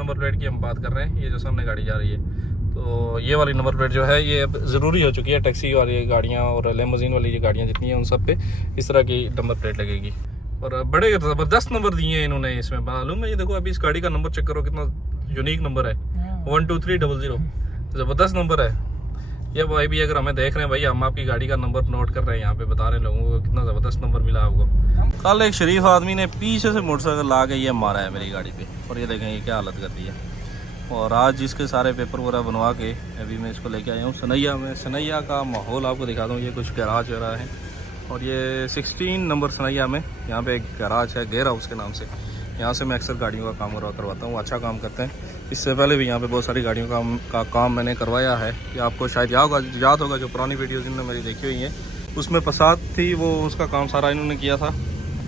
Number plate की हम बात कर रहे हैं, ये जो सामने गाड़ी जा रही है, तो ये वाली नंबर प्लेट जो है ये अब ज़रूरी हो चुकी है। टैक्सी वाली गाड़ियाँ और लेमोजीन वाली ये गाड़ियाँ जितनी हैं उन सब पे इस तरह की नंबर प्लेट लगेगी। और बड़े ज़बरदस्त नंबर दिए हैं इन्होंने इसमें, मालूम है। ये देखो अभी इस गाड़ी का नंबर चेक करो, कितना यूनिक नंबर है, 12300, ज़बरदस्त नंबर है। ये भाई भी अगर हमें देख रहे हैं भाई, हम आपकी गाड़ी का नंबर नोट कर रहे हैं, यहाँ पे बता रहे हैं लोगों को कितना ज़बरदस्त नंबर मिला आपको। कल एक शरीफ आदमी ने पीछे से मोटरसाइकिल ला के ये मारा है मेरी गाड़ी पे, और ये देखें ये क्या हालत कर दी है। और आज इसके सारे पेपर वगैरह बनवा के अभी मैं इसको लेके आया हूँ सनैया में। सनैया का माहौल आपको दिखा दूँ, ये कुछ गैराज वगैरह है, और ये 16 नंबर सनैया में यहाँ पे एक गैराज है गेयर हाउस के नाम से। यहाँ से मैं अक्सर गाड़ियों का काम करवाता हूँ, अच्छा काम करते हैं। इससे पहले भी यहाँ पे बहुत सारी गाड़ियों का काम मैंने करवाया है। ये आपको शायद याद होगा जो पुरानी वीडियोज़ इन्होंने मेरी देखी हुई हैं, उसमें पसाद थी, वो उसका काम सारा इन्होंने किया था।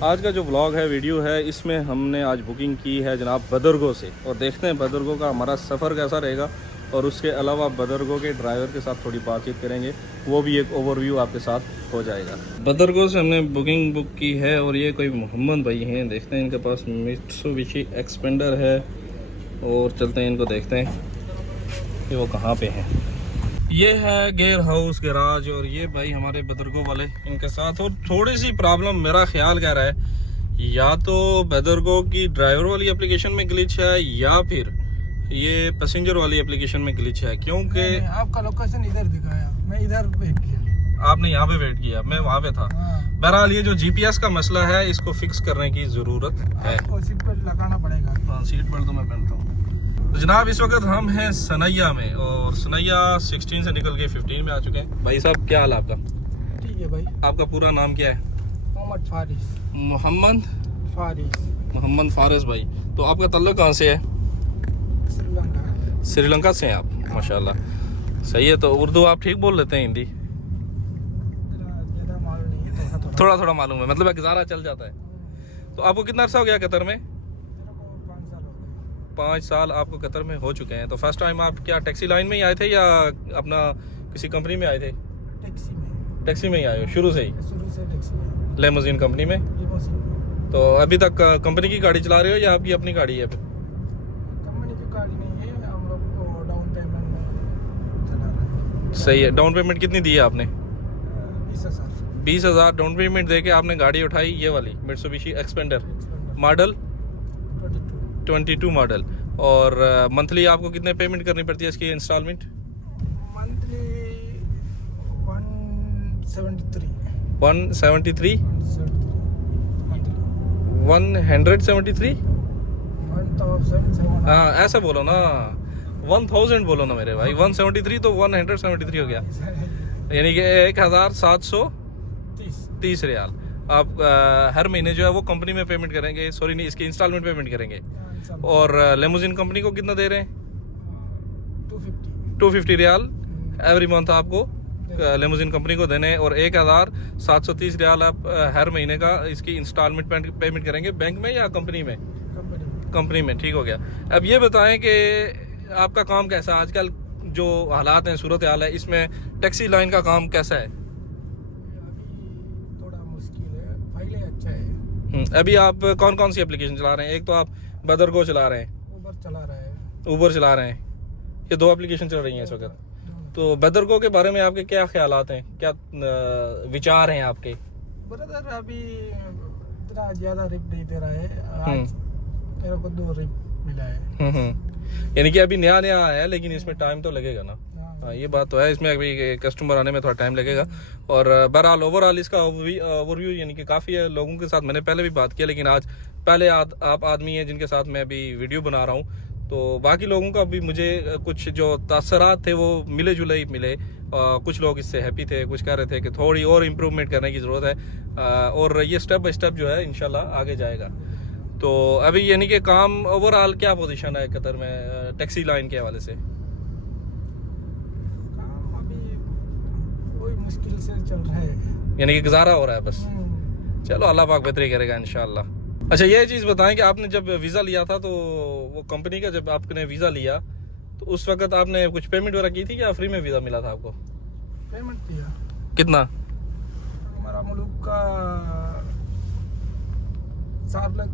आज का जो व्लॉग है, वीडियो है, इसमें हमने आज बुकिंग की है जनाब बदरगो से, और देखते हैं बदरगो का हमारा सफ़र कैसा रहेगा। और उसके अलावा बदरगो के ड्राइवर के साथ थोड़ी बातचीत करेंगे, वो भी एक ओवरव्यू आपके साथ हो जाएगा। बदरगो से हमने बुक की है, और ये कोई मोहम्मद भाई हैं, देखते हैं इनके पास मित्सुबिशी एक्सपेंडर है, और चलते हैं इनको देखते हैं कि वो कहाँ पे हैं। ये है गेयर हाउस गैराज, और ये भाई हमारे बदरगो वाले इनके साथ। और थोड़ी सी प्रॉब्लम मेरा ख्याल कह रहा है, या तो बदरगो की ड्राइवर वाली एप्लीकेशन में ग्लिच है, या फिर ये पैसेंजर वाली एप्लीकेशन में ग्लिच है, क्योंकि आपका लोकेशन इधर दिखाया, मैं इधर वेट किया, आपने यहाँ पे वेट किया, मैं वहाँ पे था। बहरहाल ये जो जीपीएस का मसला है, इसको फिक्स करने की ज़रूरत है। आपको सीट बेल्ट लगाना पड़ेगा। हाँ, सीट बेल्ट तो मैं पहनता हूँ। तो जनाब इस वक्त हम हैं सनैया में, और सनैया 16 से निकल के 15 में आ चुके हैं। भाई साहब क्या हाल आपका? ठीक है भाई। आपका पूरा नाम क्या है? मोहम्मद फारिस। मोहम्मद फारिस भाई। तो आपका तल्लुक कहाँ से है? श्रीलंका। श्रीलंका से हैं आप, माशाल्लाह, सही है। तो उर्दू आप ठीक बोल लेते हैं? हिंदी ज़्यादा मालूम नहीं है, थोड़ा थोड़ा मालूम है, मतलब गुजारा चल जाता है। तो आपको कितना अर्सा हो गया कतर में? 5 साल हो गए। 5 साल आपको कतर में हो चुके हैं। तो फर्स्ट टाइम आप क्या टैक्सी लाइन में ही आए थे, या अपना किसी कंपनी में आए थे? टैक्सी में ही आए हो शुरू से ही? शुरू से टैक्सी में। लेमोजीन कंपनी में? तो अभी तक कंपनी की गाड़ी चला रहे हो या आपकी अपनी गाड़ी है? कंपनी की गाड़ी नहीं है, हम लोग को डाउन पेमेंट में चला रहे हैं। सही है। डाउन पेमेंट कितनी दी है आपने? 20,000। 20,000 डाउन पेमेंट दे के आपने गाड़ी उठाई, ये वाली मित्सुबिशी एक्सपेंडर मॉडल 22 मॉडल। और मंथली आपको कितने पेमेंट करनी पड़ती है इसकी इंस्टॉलमेंट? मंथली 173। 173? 173? 1,700। हाँ ऐसा बोलो ना, 1000 बोलो ना मेरे भाई। 173 तो 173 हो गया, यानी कि 1730 रियाल आप हर महीने जो है वो कंपनी में पेमेंट करेंगे, सॉरी नहीं, इसकी इंस्टॉलमेंट पेमेंट करेंगे। और लेमोजीन कंपनी को कितना दे रहे हैं? 250 रियाल एवरी मंथ आपको लेमोजीन कंपनी को देने, और 1730 रियाल आप हर महीने का इसकी इंस्टॉलमेंट पेमेंट करेंगे। बैंक में या कंपनी में? कंपनी में, ठीक हो गया। अब ये बताएं कि आपका काम कैसा है आजकल, जो हालात हैं, सूरत हाल है, इसमें टैक्सी लाइन का काम कैसा है? अभी थोड़ा मुश्किल है, पहले अच्छा है। अभी आप कौन कौन सी एप्लीकेशन चला रहे हैं? एक तो आप बदरगो चला रहे हैं, ऊबर चला रहे हैं, ये 2 एप्लीकेशन चल रही हैं इस वक्त। तो बदरगो के बारे में आपके क्या ख्यालात हैं, क्या विचार हैं आपके? ब्रदर अभी इतना ज्यादा रिप नहीं दे रहा है, आज मेरे को 2 रिप मिला है। यानी कि अभी नया है, लेकिन इसमें टाइम तो लगेगा ना। हाँ ये बात तो है, इसमें अभी कस्टमर आने में थोड़ा टाइम लगेगा। और बहरहाल ओवरऑल इसका ओवरव्यू यानी कि काफ़ी है। लोगों के साथ मैंने पहले भी बात किया, लेकिन आज पहले आप आदमी हैं जिनके साथ मैं अभी वीडियो बना रहा हूँ, तो बाकी लोगों का भी मुझे कुछ जो तासरात थे वो मिले जुले ही मिले। कुछ लोग इससे हैप्पी थे, कुछ कह रहे थे कि थोड़ी और इम्प्रूवमेंट करने की ज़रूरत है, और ये स्टेप बाय स्टेप जो है इंशाल्लाह आगे जाएगा। तो अभी यानी कि काम ओवरऑल क्या पोजीशन है कतर में टैक्सी लाइन के हवाले से? काम अभी कोई मुश्किल से चल रहा है, यानी कि गुजारा हो रहा है बस। चलो अल्लाह पाक बेहतरी करेगा इंशाल्लाह। अच्छा ये चीज़ बताएं कि आपने जब वीज़ा लिया था, तो वो कंपनी का जब आपने वीज़ा लिया तो उस वक्त आपने कुछ पेमेंट वगैरह की थी या फ्री में वीज़ा मिला था आपको? पेमेंट किया। कितना? हमारा मुल्क का 4 लाख।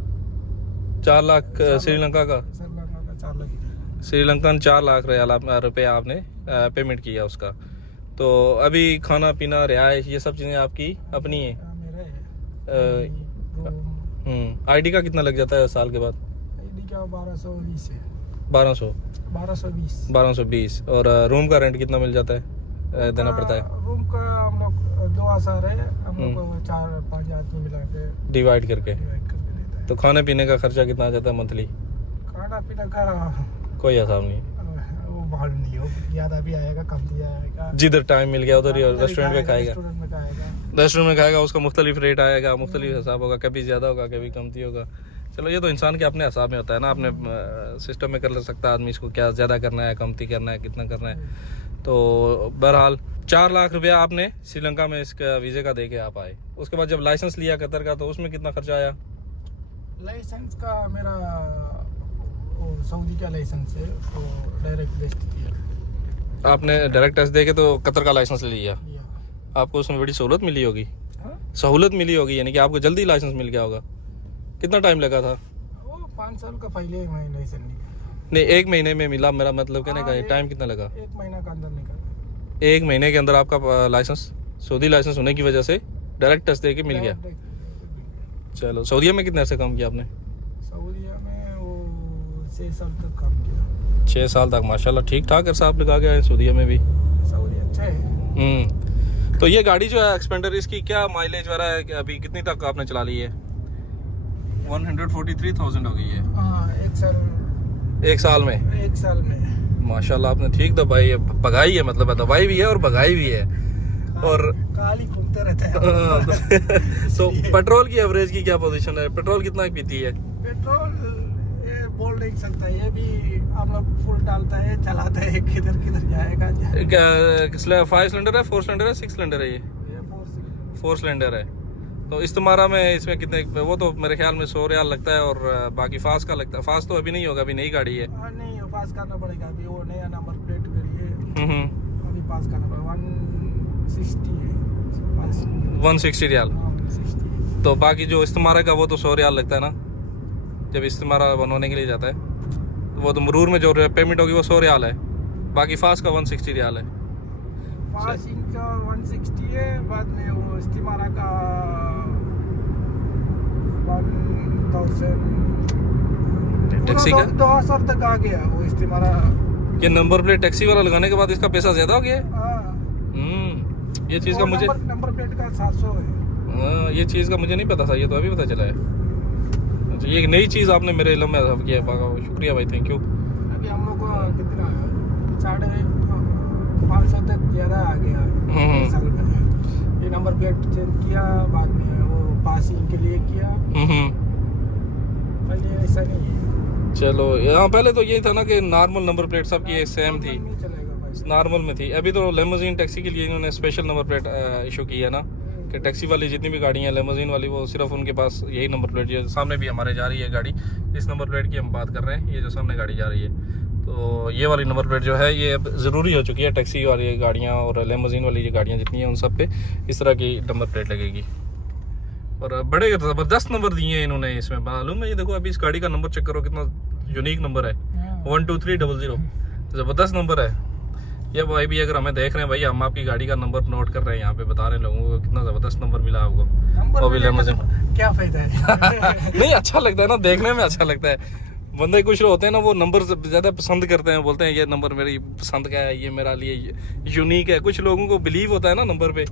4 लाख श्रीलंका का? श्रीलंका का 4 लाख की। श्रीलंकन 4 लाख रुपये आपने पेमेंट किया उसका। तो अभी खाना पीना रिहाइश ये सब चीज़ें आपकी अपनी है? मेरा है। आईडी का कितना लग जाता है साल के बाद? आईडी का 1220 है। 1220 1220 और रूम का रेंट कितना मिल जाता है, देना पड़ता है? रूम का हम लोग 2000 है, हम लोग को 4-5 आदमी मिला के डिवाइड करके। देता है। तो खाने पीने का खर्चा कितना आ जाता है मंथली? खाना पीना का कोई हिसाब नहीं, वो मालूम नहीं हो, ज़्यादा भी आएगा कम भी आएगा। जिधर टाइम मिल गया उधर ही रेस्टोरेंट में खाएगा। रेस्टोरेंट में खाएगा, उसका मुख्तलिफ रेट आएगा, मुख्तलिफ हिसाब होगा, कभी ज़्यादा होगा कभी कमती होगा। चलो ये तो इंसान के अपने हिसाब में होता है ना, अपने सिस्टम में कर सकता है आदमी, इसको क्या ज़्यादा करना है, कमती करना है, कितना करना है। तो बहरहाल 4 लाख रुपया आपने श्रीलंका में इसका वीज़े का दे के आप आए। उसके बाद जब लाइसेंस लिया कतर का, तो उसमें कितना खर्चा आया? लाइसेंस का मेरा सऊदी का लाइसेंस है, तो डायरेक्ट टेस्ट किया। आपने डायरेक्ट टेस्ट दे के तो कतर का लाइसेंस ले लिया। आपको उसमें बड़ी सहूलत मिली होगी। सहूलत मिली होगी, यानी कि आपको जल्दी लाइसेंस मिल गया होगा। कितना टाइम लगा था? वो 5 साल का पहले मैं लाइसेंस निकाला। नहीं, 1 महीने में मिला, मेरा मतलब कहने का टाइम कितना लगा? 1 महीना के अंदर निकाला। 1 महीने के अंदर आपका लाइसेंस, सऊदी लाइसेंस होने की वजह से डायरेक्ट टेस्ट दे के मिल गया। चलो, सऊदीया में कितने से काम किया आपने? सऊदीया में वो 6 साल तक काम किया। 6 साल तक, माशाल्लाह ठीक ठाक अरसा आप लगा गया है सऊदीया में भी। सऊदी अच्छा है। तो ये गाड़ी जो है एक्सपेंडर, इसकी क्या माइलेज वगैरह है, अभी कितनी तक आपने चला ली है? 143,000 हो गई है। हाँ, 1 साल में 1 साल में माशाल्लाह आपने ठीक दबाई है, भगाई है, मतलब दबाई भी है और भगाई भी है। और काली घूमते रहते हैं। तो पेट्रोल की एवरेज की क्या पोजीशन है? पेट्रोल कितना पीती है? पेट्रोल ये बोल नहीं सकता, ये भी हम लोग फुल डालता है, चलाता है, किधर किधर जाएगा। 5 सिलेंडर है, 4 सिलेंडर है, 6 सिलेंडर है? ये 4 सिलेंडर है। तो इस्तेमारा में इसमें कितने, वो तो मेरे ख्याल में 100 रियाल लगता है, और बाकी फास का लगता है। फास तो अभी नहीं होगा, अभी नई गाड़ी है। नहीं, पास करना पड़ेगा अभी, वो नया नंबर प्लेट के लिए अभी पास करना पड़ेगा। 160 रियाल। 160। तो बाकी जो इस्तेमारा का वो तो 100 रियाल लगता है ना, जब इस्तेमारा बनवाने के लिए जाता है। वो तो मरूर में जो पेमेंट होगी वो 100 रियाल है, बाकी फास का 160 रियाल है। पासिंग का 160 है, बाद में वो इस्तेमारा का 1000। टैक्सी का 2000 तक आ गया वो इस्तेमारा। ये नंबर प्लेट टैक्सी वाला लगाने के बाद इसका पैसा ज्यादा हो गया? ये चीज़ का मुझे नंबर प्लेट का 700 है। ये चीज़ का मुझे नहीं पता था, ये तो अभी पता चला है। अच्छा, ये एक नई चीज़ आपने मेरे इल्म में अज़ाफ़ किया, शुक्रिया भाई, थैंक यू। अभी हम लोग को कितना 550 तक ज़्यादा आ गया साल में। ये नंबर प्लेट चेंज किया, बाद में वो पासिंग के लिए किया। पहले ऐसा नहीं है। चलो, यहाँ पहले तो ये था ना कि नॉर्मल नंबर प्लेट सबकी सेम थी, नॉर्मल में थी। अभी तो लेमोजीन टैक्सी के लिए इन्होंने स्पेशल नंबर प्लेट इशू की है ना, कि टैक्सी वाली जितनी भी गाड़ियाँ हैं लेमोजीन वाली, वो सिर्फ उनके पास यही नंबर प्लेट। ये सामने भी हमारे जा रही है गाड़ी, इस नंबर प्लेट की हम बात कर रहे हैं, ये जो सामने गाड़ी जा रही है, तो ये वाली नंबर प्लेट जो है ये अब ज़रूरी हो चुकी है। टैक्सी वाली गाड़ियाँ और लेमोजीन वाली जो गाड़ियाँ जितनी हैं उन सब पे इस तरह की नंबर प्लेट लगेगी। और बड़े ज़बरदस्त नंबर दिए हैं इन्होंने इसमें, मालूम है। ये देखो, अभी इस गाड़ी का नंबर चेक करो, कितना यूनिक नंबर है, 12300। ज़बरदस्त नंबर है ये भाई। भी अगर हमें देख रहे हैं भाई, हम आपकी गाड़ी का नंबर नोट कर रहे हैं यहाँ पे, बता रहे हैं लोगों को कितना ज़बरदस्त नंबर मिला आपको, वो भी लेमोजीन। क्या फ़ायदा है? नहीं, अच्छा लगता है ना, देखने में अच्छा लगता है। बंदे कुछ होते हैं ना, वो नंबर ज़्यादा पसंद करते हैं, बोलते हैं ये नंबर मेरी पसंद का है, ये मेरा लिए यूनिक है। कुछ लोगों को बिलीव होता है ना नंबर पे।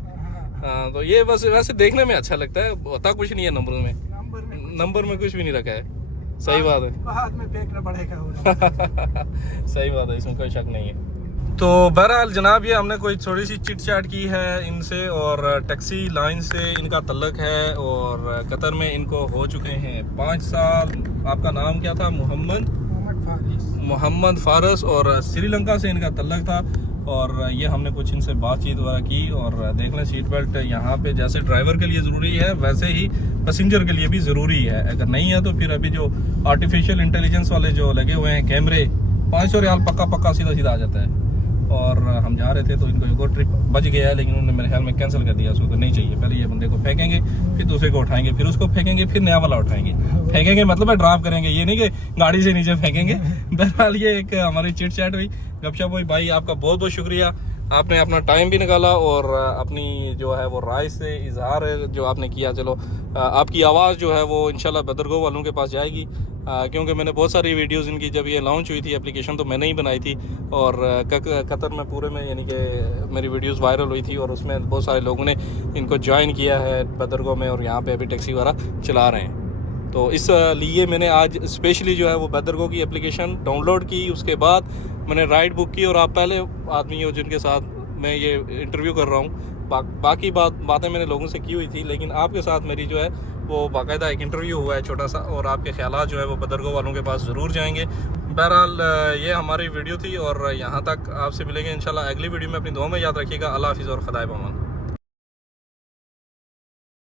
हाँ, तो ये बस वैसे देखने में अच्छा लगता है, होता कुछ नहीं है नंबर में। नंबर में कुछ भी नहीं रखा है। सही बात है, बाद में फेंकना पड़ेगा। सही बात है, इसमें कोई शक नहीं है। तो बहरहाल जनाब, ये हमने कोई थोड़ी सी चिट चैट की है इनसे, और टैक्सी लाइन से इनका तल्लक है, और कतर में इनको हो चुके हैं 5 साल। आपका नाम क्या था? मोहम्मद फारस, और श्रीलंका से इनका तल्लक था। और ये हमने कुछ इनसे बातचीत वगैरह की, और देख लें सीट बेल्ट यहाँ पे जैसे ड्राइवर के लिए ज़रूरी है वैसे ही पैसेंजर के लिए भी ज़रूरी है। अगर नहीं है तो फिर अभी जो आर्टिफिशियल इंटेलिजेंस वाले जो लगे हुए हैं कैमरे, 500 रियाल पक्का सीधा आ जाता है। और हम जा रहे थे तो इनको एक और ट्रिप बच गया है, लेकिन उन्होंने मेरे ख्याल में कैंसिल कर दिया। उसको नहीं चाहिए, पहले ये बंदे को फेंकेंगे, फिर दूसरे को उठाएंगे, फिर उसको फेंकेंगे, फिर नया वाला उठाएंगे। फेंकेंगे मतलब है ड्रॉप करेंगे, ये नहीं कि गाड़ी से नीचे फेंकेंगे। बहरहाल ये एक हमारी चिट चैट हुई, गपशप हुई। भाई आपका बहुत बहुत शुक्रिया, आपने अपना टाइम भी निकाला और अपनी जो है वो राय से इजहार जो आपने किया। चलो आपकी आवाज़ जो है वो इंशाल्लाह बदरगाह वालों के पास जाएगी, क्योंकि मैंने बहुत सारी वीडियोस इनकी जब ये लॉन्च हुई थी एप्लीकेशन तो मैंने ही बनाई थी, और कतर में पूरे में यानी कि मेरी वीडियोस वायरल हुई थी और उसमें बहुत सारे लोगों ने इनको ज्वाइन किया है बदरगाह में, और यहाँ पे अभी टैक्सी वगैरह चला रहे हैं। तो इस लिए मैंने आज स्पेशली जो है वो बदरगाह की एप्लीकेशन डाउनलोड की, उसके बाद मैंने राइड बुक की, और आप पहले आदमी हो जिनके साथ मैं ये इंटरव्यू कर रहा हूँ। बाकी बातें मैंने लोगों से की हुई थी, लेकिन आपके साथ मेरी जो है वो बाकायदा एक इंटरव्यू हुआ है छोटा सा, और आपके ख्यालात जो है वो बदरगाह वालों के पास ज़रूर जाएंगे। बहरहाल ये हमारी वीडियो थी और यहाँ तक आपसे मिलेंगे इंशाल्लाह अगली वीडियो में। अपनी दुआ में याद रखिएगा। अल्लाह हाफिज़ और खुदा पामान।